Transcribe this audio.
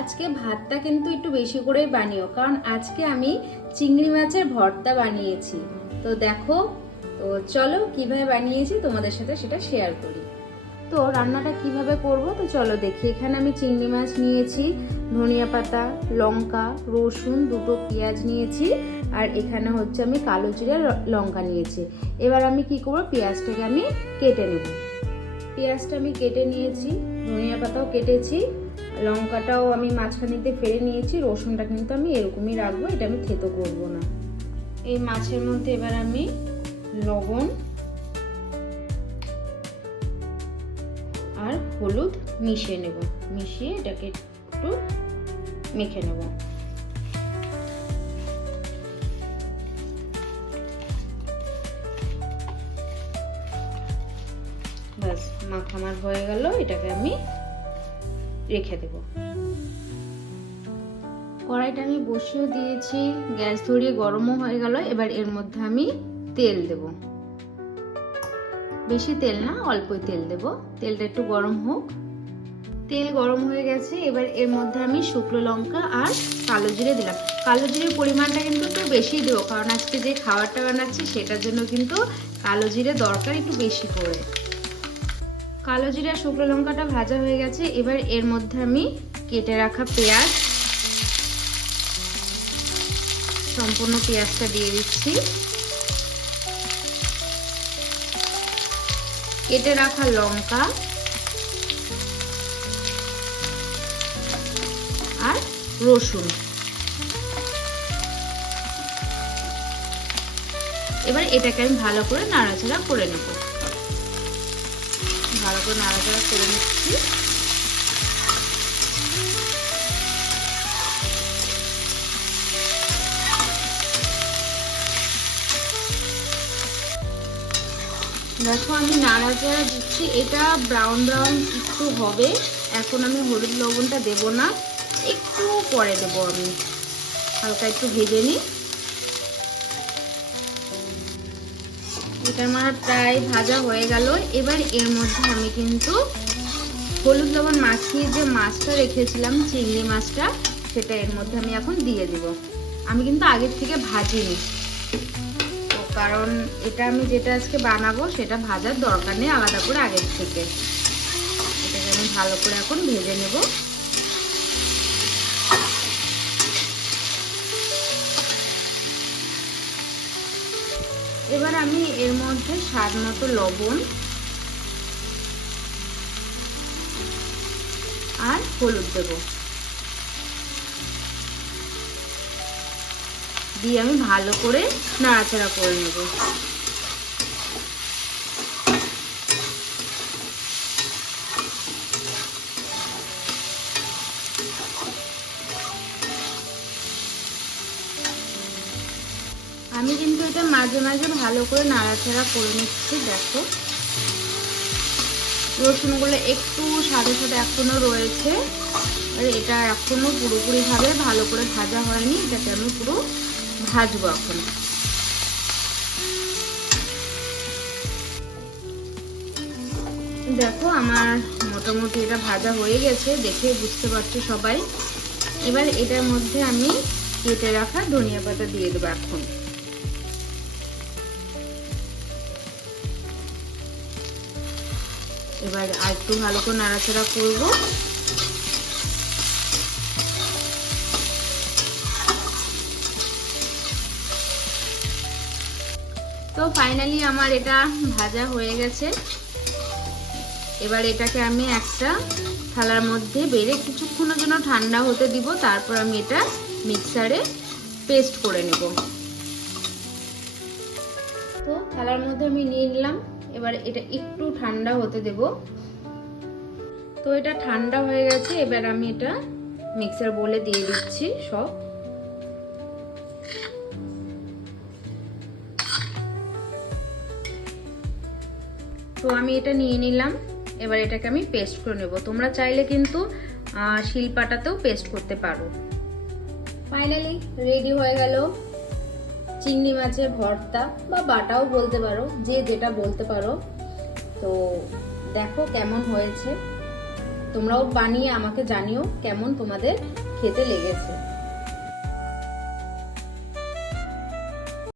আজকে ভাতটা কিন্তু একটু বেশি করে বানিও, কারণ আজকে আমি চিংড়ি মাছের ভর্তা বানিয়েছি। তো দেখো, তো চলো কিভাবে বানিয়েছি তোমাদের সাথে সেটা শেয়ার করি। তো রান্নাটা কিভাবে করব তো চলো দেখি। এখানে আমি চিংড়ি মাছ নিয়েছি, ধনিয়া পাতা, লঙ্কা, রসুন, দুটো পেঁয়াজ নিয়েছি, আর এখানে হচ্ছে আমি কালো জিরে লঙ্কা নিয়েছি। এবার আমি কি করব, পেঁয়াজটাকে আমি কেটে নেব। পেঁয়াজটা আমি কেটে নিয়েছি, ধনিয়া পাতাও কেটেছি, লঙ্কাটাও আমি মাঝখানিতে ফেলে নিয়েছি। রসুনটা কিন্তু আমি এরকমই রাখবো, এটা আমি থেতো করব না। এই মাছের মধ্যে এবার আমি লবণ আর হলুদ মিশিয়ে নেব, মিশিয়ে এটাকে একটু মেখে নেব। ব্যাস, মাখামার হয়ে গেল, এটাকে আমি রেখে দেব। কড়াইটা আমি বসিয়ে দিয়েছি, গ্যাস ধরিয়ে গরমও হয়ে গেল। এবার এর মধ্যে আমি তেল দেব, বেশি তেল না, অল্পই তেল দেব। তেলটা একটু গরম হোক। তেল গরম হয়ে গেছে, এবার এর মধ্যে আমি শুকনো লঙ্কা আর কালো জিরে দিলাম। কালো জিরের পরিমাণটা কিন্তু একটু বেশি দেবো, কারণ আজকে যে খাবারটা বানাচ্ছি সেটার জন্য কিন্তু কালো জিরে দরকার একটু বেশি করে। কালো জিরে আর শুকনো লঙ্কাটা ভাজা হয়ে গেছে, এবার এর মধ্যে আমি কেটে রাখা পেঁয়াজ, সম্পূর্ণ পেঁয়াজটা দিয়ে দিচ্ছি। কেটে রাখা লঙ্কা আর রসুন, এবার এটাকে আমি ভালো করে নাড়াচাড়া করে নেব। ভালো করে নাড়াচাড়া করে নিচ্ছি। দেখো আমি নাড়াচাড়া দিচ্ছি, এটা ব্রাউন ব্রাউন একটু হবে। এখন আমি হলুদ লবণটা দেব না, একটু পরে দেব। আমি হালকা একটু ভেজে নিই। এটা আমার প্রায় ভাজা হয়ে গেল। এবার এর মধ্যে আমি কিন্তু হলুদ লবণ মাখিয়ে যে মাছটা রেখেছিলাম, চিংড়ি মাছটা, সেটা এর মধ্যে আমি এখন দিয়ে দেব। আমি কিন্তু আগের থেকে ভাজিনি, কারণ এটা আমি যেটা আজকে বানাবো সেটা ভাজার দরকার নেই আলাদা করে আগের থেকে। এটাকে আমি ভালো করে এখন ভেজে নেব। এবার আমি এর মধ্যে স্বাদ মতো লবণ আর হলুদ দেব, দিয়ে আমি ভালো করে নাড়াচাড়া করে নেব। আমি কিন্তু এটা মাঝে মাঝে ভালো করে নাড়াচাড়া করে নিচ্ছি। দেখো রসুনগুলো একটু সাদা সাদা এখনো রয়েছে, আর এটা এখনো পুরোপুরি ভাবে ভালো করে ভাজা হয়নি। এটাকে আমি পুরো ভাজবো এখন। দেখো আমার মোটামুটি এটা ভাজা হয়ে গেছে, দেখে বুঝতে পারছো সবাই। এবার এটার মধ্যে আমি কেটে রাখা ধনিয়া পাতা দিয়ে দেবো এখন। এবার আর একটু ভালো করে নাড়াচাড়া করব। তো ফাইনালি আমার এটা ভাজা হয়ে গেছে। এবার এটাকে আমি একটা থালার মধ্যে বেড়ে কিছুক্ষণের জন্য ঠান্ডা হতে দিব, তারপর আমি এটা মিক্সারে পেস্ট করে নেব। তো থালার মধ্যে আমি নিয়ে নিলাম, এবার এটা একটু ঠান্ডা হতে দেব। তো এটা ঠান্ডা হয়ে গেছে, এবার আমি এটা মিক্সার বোলে দিয়ে দিচ্ছি সব। তো আমি এটা নিয়ে নিলাম, এবার এটাকে আমি পেস্ট করে নেব। তোমরা চাইলে কিন্তু শিলপাটাতেও পেস্ট করতে পারো। ফাইনালি রেডি হয়ে গেল চিংড়ি মাছের ভর্তা, বা বাটাও বলতে পারো, যে যেটা বলতে পারো। তো দেখো কেমন হয়েছে। তোমরাও বানিয়ে আমাকে জানিও কেমন তোমাদের খেতে লেগেছে।